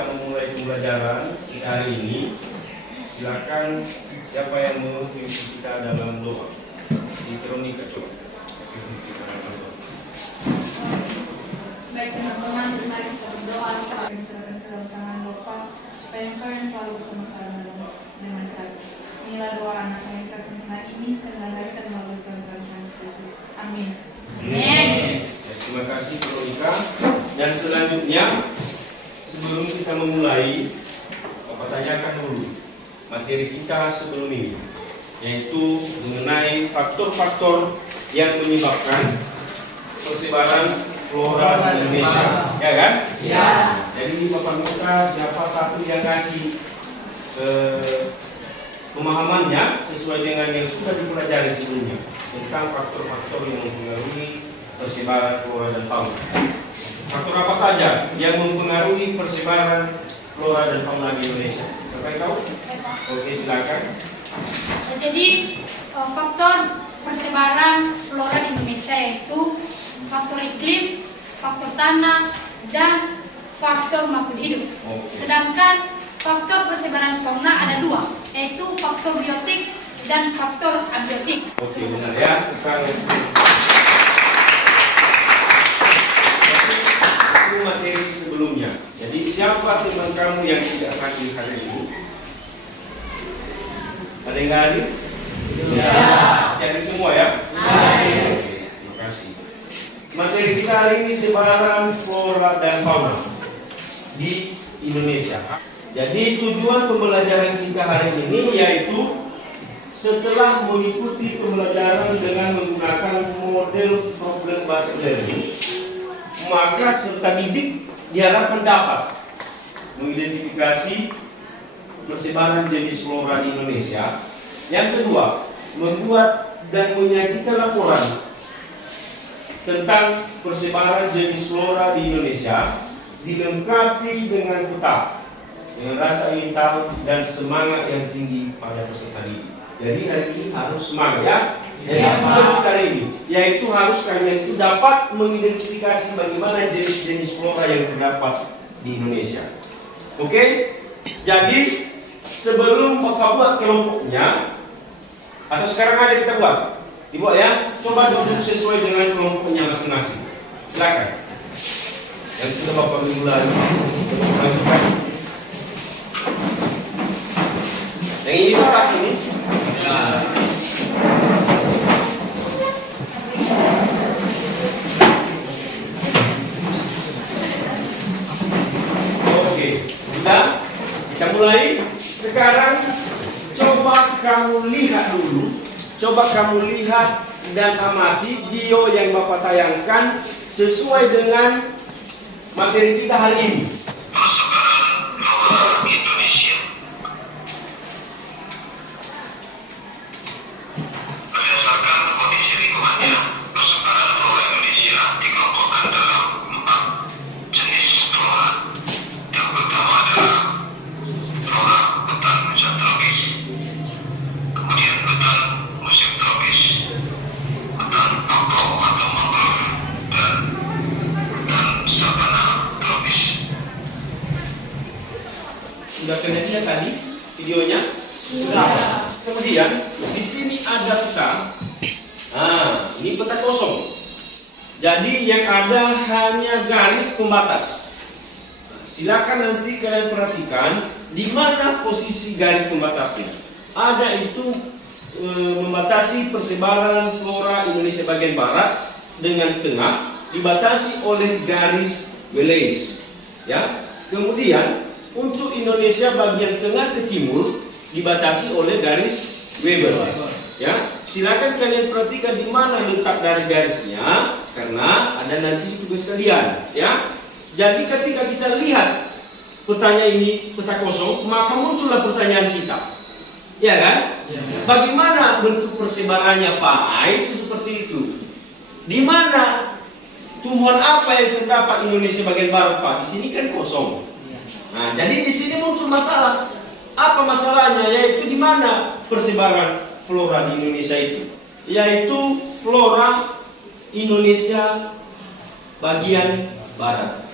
kita memulai pembelajaran di hari ini, silakan siapa yang memimpin kita dalam doa. Di Veronica coba. Baik teman-teman, mari kita berdoa. Serahkan ke dalam tangan Bapa, supaya Engkau yang selalu bersama-sama dengan kami. Inilah doa anak yang kita sempurna ini, dan landaskan melalui Tuhan Yesus. Amin. Amin. Terima kasih Veronica. Dan selanjutnya, sebelum kita memulai, Bapak tanyakan dulu materi kita sebelum ini, yaitu mengenai faktor-faktor yang menyebabkan persebaran flora di Indonesia, ya kan? Ya. Jadi Bapak minta siapa satu yang kasih pemahamannya sesuai dengan yang sudah dipelajari sebelumnya tentang faktor-faktor yang mempengaruhi persebaran flora dan fauna. Faktor apa saja yang mempengaruhi persebaran flora dan fauna di Indonesia? Sampai tahu? Oke, silakan. Jadi faktor persebaran flora di Indonesia yaitu faktor iklim, faktor tanah, dan faktor makhluk hidup. Sedangkan faktor persebaran fauna ada dua, yaitu faktor biotik dan faktor abiotik. Oke, benar ya. Itu materi sebelumnya. Jadi siapa teman kamu yang tidak hadir hari ini? Ada yang nggak hadir? Ya. Jadi semua ya? Hadir. Oke, terima kasih. Materi kita hari ini sebaran flora dan fauna di Indonesia. Jadi tujuan pembelajaran kita hari ini yaitu setelah mengikuti pembelajaran dengan menggunakan model problem based learning, maka serta didik diharapkan dapat mengidentifikasi persebaran jenis flora di Indonesia. Yang kedua, membuat dan menyajikan laporan tentang persebaran jenis flora di Indonesia, dilengkapi dengan peta, dengan rasa ingin tahu dan semangat yang tinggi pada peserta didik. Jadi hari ini harus semangat ya. Jadi tujuan hari ini yaitu harus kalian itu dapat mengidentifikasi bagaimana jenis-jenis flora yang terdapat di Indonesia. Oke? Jadi sebelum Bapak buat kelompoknya, atau sekarang aja kita buat, dibuat ya. Coba duduk sesuai dengan kelompoknya masing-masing. Silakan. Yang sudah Bapak regulasi. Yang ini apa sini? Ya. Oke, kita mulai. Sekarang coba kamu lihat dulu, dan amati video yang Bapak tayangkan sesuai dengan materi kita hari ini. Persebaran flora Indonesia. Berdasarkan kondisi lingkungannya, persebaran flora Indonesia dikelompokkan dalam 4 jenis flora. Yang pertama adalah flora hutan hujan tropis, kemudian hutan musim tropis, hutan agro atau mangrove, dan hutan sabana tropis. Sudah kalian lihat tadi videonya? Sudah. Kemudian di sini ada peta. Nah, ini peta kosong. Jadi yang ada hanya garis pembatas. Nah, silakan nanti kalian perhatikan di mana posisi garis pembatasnya. Ada itu membatasi persebaran flora Indonesia bagian barat dengan tengah dibatasi oleh garis Wallace. Ya. Kemudian untuk Indonesia bagian tengah ke timur dibatasi oleh garis Weber. Ya, silakan kalian perhatikan di mana letak dari garisnya, karena ada nanti tugas kalian. Ya, jadi ketika kita lihat petanya ini peta kosong, maka muncullah pertanyaan kita, ya kan? Bagaimana bentuk persebarannya, Pak? Itu seperti itu. Di mana tumbuhan apa yang terdapat Indonesia bagian barat, Pak? Di sini kan kosong. Nah, jadi di sini muncul masalah. Apa masalahnya? Yaitu di mana persebaran flora di Indonesia itu? Yaitu flora Indonesia bagian barat.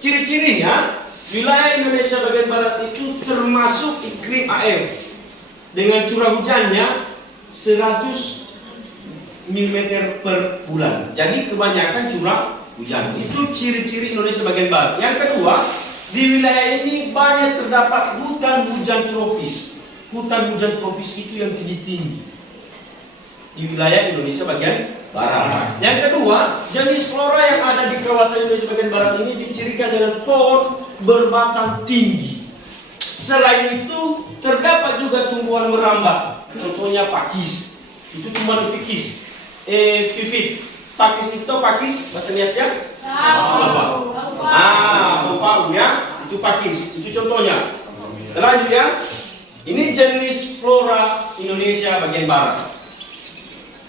Ciri-cirinya, wilayah Indonesia bagian barat itu termasuk iklim AM dengan curah hujannya 100 mm per bulan. Jadi kebanyakan curah hujan. Itu ciri-ciri Indonesia bagian barat. Yang kedua, di wilayah ini banyak terdapat hutan hujan tropis. Hutan hujan tropis itu yang tinggi-tinggi di wilayah Indonesia bagian barat. Yang kedua, jenis flora yang ada di kawasan Indonesia bagian barat ini dicirikan dengan pohon berbatang tinggi. Selain itu, terdapat juga tumbuhan merambat. Contohnya pakis. Itu tumbuhan pikis. Pipit. Pakis itu pakis bahasa Indonesia? Bau ya. Itu pakis. Itu contohnya. Lanjut ya. Ini jenis flora Indonesia bagian barat.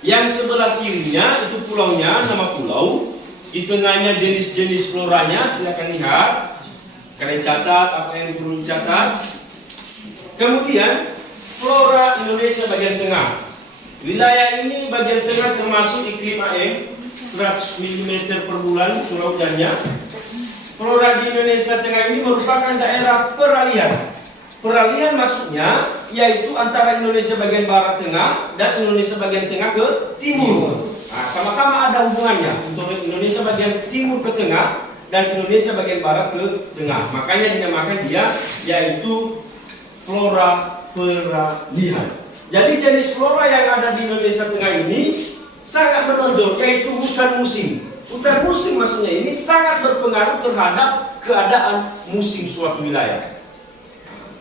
Yang sebelah kirinya itu pulaunya, nama pulau. Di tengahnya jenis-jenis floranya, silakan lihat. Kalian catat apa yang perlu dicatat. Kemudian flora Indonesia bagian tengah. Wilayah ini bagian tengah termasuk iklim AM 100 mm per bulan curah hujannya. Flora di Indonesia tengah ini merupakan daerah peralihan. Peralihan maksudnya yaitu antara Indonesia bagian barat tengah dan Indonesia bagian tengah ke timur. Nah, sama-sama ada hubungannya. Untuk Indonesia bagian timur ke tengah dan Indonesia bagian barat ke tengah. Makanya dinamakan dia yaitu flora peralihan. Jadi jenis flora yang ada di Indonesia tengah ini sangat menonjol, yaitu hutan musim. Hutan musim maksudnya ini sangat berpengaruh terhadap keadaan musim suatu wilayah.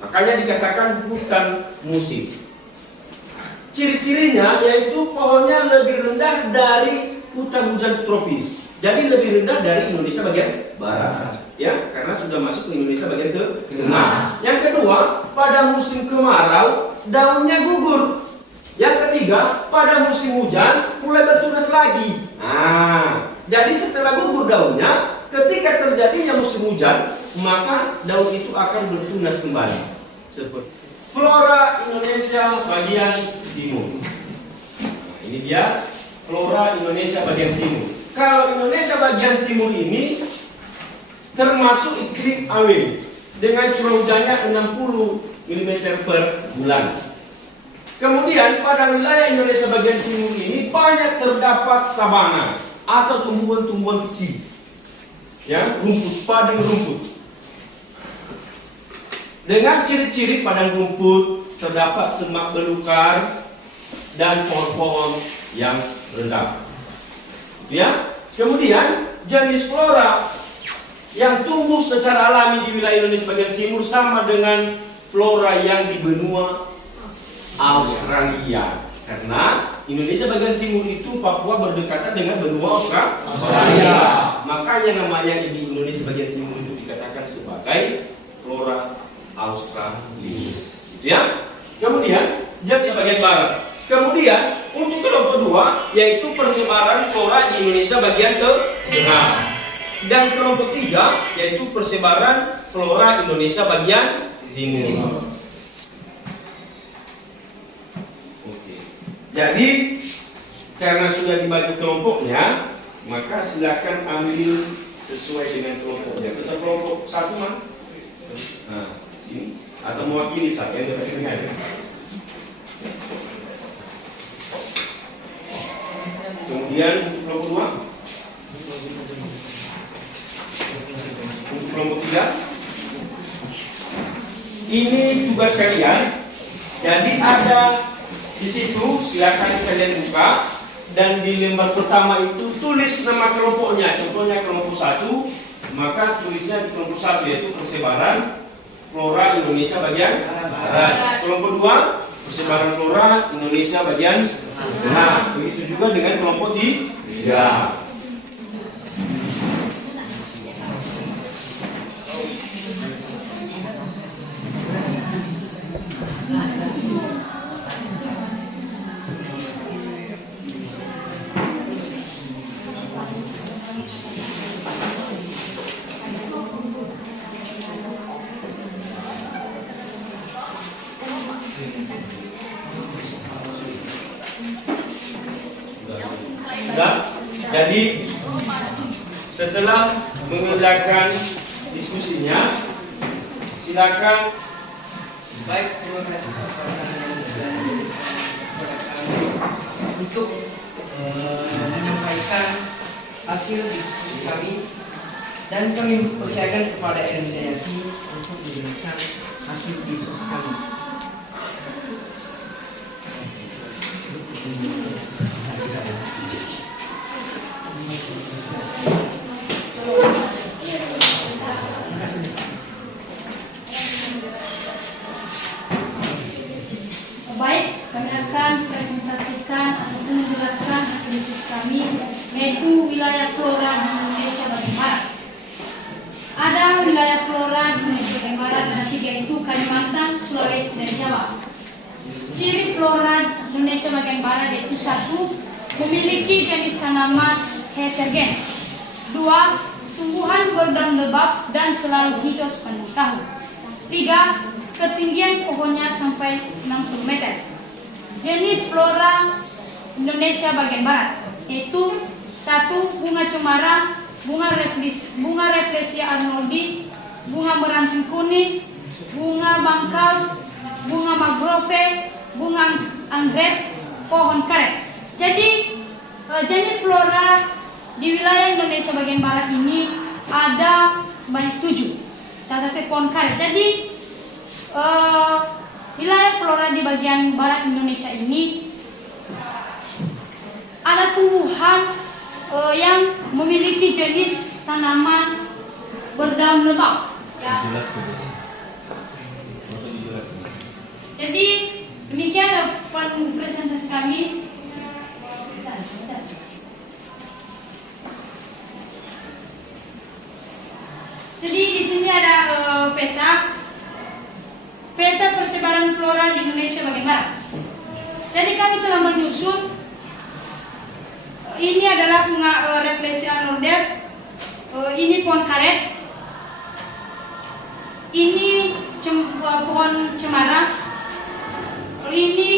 Makanya dikatakan hutan musim. Ciri-cirinya yaitu pohonnya lebih rendah dari hutan hujan tropis. Jadi lebih rendah dari Indonesia bagian barat, ya, karena sudah masuk ke Indonesia bagian tengah. Yang kedua, pada musim kemarau daunnya gugur. Yang ketiga, pada musim hujan mulai bertunas lagi. Nah, jadi setelah gugur daunnya, ketika terjadinya musim hujan, maka daun itu akan bertunas kembali. Seperti flora Indonesia bagian timur. Nah, ini dia flora Indonesia bagian timur. Kalau Indonesia bagian timur ini termasuk iklim AW dengan curah hujannya 60 mm per bulan. Kemudian pada wilayah Indonesia bagian timur ini banyak terdapat sabana atau tumbuhan-tumbuhan kecil, ya, rumput, padang rumput. Dengan ciri-ciri padang rumput terdapat semak belukar dan pohon-pohon yang rendah. Ya, kemudian jenis flora yang tumbuh secara alami di wilayah Indonesia bagian timur sama dengan flora yang di benua Australia. Karena Indonesia bagian timur itu Papua berdekatan dengan benua Australia. Makanya namanya ini Indonesia bagian timur itu dikatakan sebagai flora Australis. Gitu ya. Kemudian jenis bagian barat. Kemudian untuk kelompok 2 yaitu persebaran flora di Indonesia bagian ke tengah. Dan kelompok 3 yaitu persebaran flora Indonesia bagian timur. Oke. Jadi karena sudah dibagi kelompoknya, maka silakan ambil sesuai dengan kelompoknya. Kita kelompok 1 mana? Nah, sini atau mewakili saya yang dekat. Kemudian untuk kelompok 2, untuk kelompok 3, ini tugas kalian. Jadi ada di situ, silakan kalian buka dan di lembar pertama itu tulis nama kelompoknya. Contohnya kelompok 1, maka tulisnya di kelompok 1 yaitu persebaran flora Indonesia bagian barat. Kelompok 2, persebaran flora Indonesia bagian tengah. Begitu juga dengan kelompok 3. Jadi setelah mengerjakan selanjutnya. Silakan. Baik, terima kasih kepada kami untuk menyampaikan hasil diskusi kami, dan kami percayakan kepada Ellen Hidayati untuk memberikan hasil diskusi kami. Baik, kami akan presentasikan ataupun menjelaskan hasil diskusi kami, yaitu wilayah flora di Indonesia bagian barat. Ada wilayah flora di Indonesia bagian barat, ada 3, yaitu Kalimantan, Sulawesi, dan Jawa. Ciri flora Indonesia bagian barat yaitu 1. Memiliki jenis tanaman heterogen. 2. Tumbuhan berdaun lebat dan selalu hijau sepanjang tahun. 3. Ketinggian pohonnya sampai 60 meter. Jenis flora Indonesia bagian barat yaitu 1. Bunga cemara, bunga Rafflesia arnoldi, bunga meranting kuning, bunga bangkal, bunga mangrove, bunga anggrek, pohon karet. Jadi jenis flora di wilayah Indonesia bagian barat ini ada sebanyak 7. Salah satu pohon karet. Jadi wilayah flora di bagian barat Indonesia ini ada tumbuhan yang memiliki jenis tanaman berdaun lebat. Ya. Jadi demikian presentasi kami. Jadi di sini ada peta persebaran flora di Indonesia bagian barat. Jadi kami telah menyusun. Ini adalah bunga Rafflesia arnoldi, ini pohon karet, ini pohon cemara, ini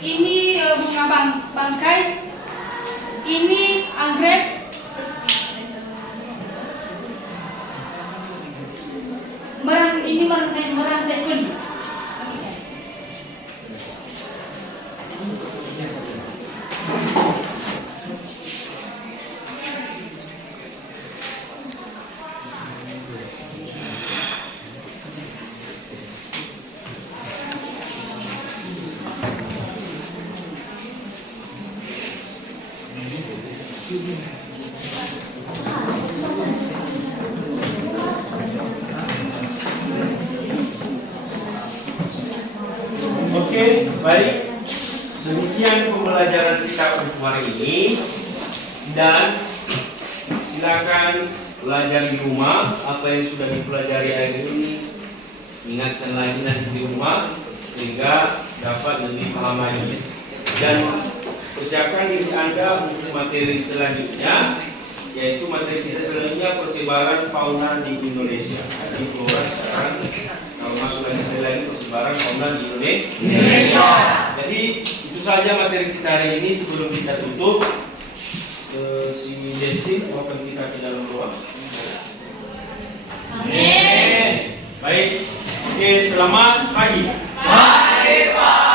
ini bunga bangkai, ini anggrek, ini merantai kuning. Oke, baik. Demikian pembelajaran kita untuk hari ini, dan silakan belajar di rumah apa yang sudah dipelajari hari ini. Ingatkan lagi nanti di rumah sehingga dapat lebih paham lagi. Dan persiapkan diri Anda untuk materi selanjutnya, yaitu materi kita selanjutnya persebaran fauna di Indonesia. Jadi flora sekarang kalau masuk lagi persebaran fauna di Indonesia. Jadi itu saja materi kita hari ini. Sebelum kita tutup, si Desti akan kita ke dalam ruang. Amin. Baik. Oke, selamat pagi. Bye, Pak.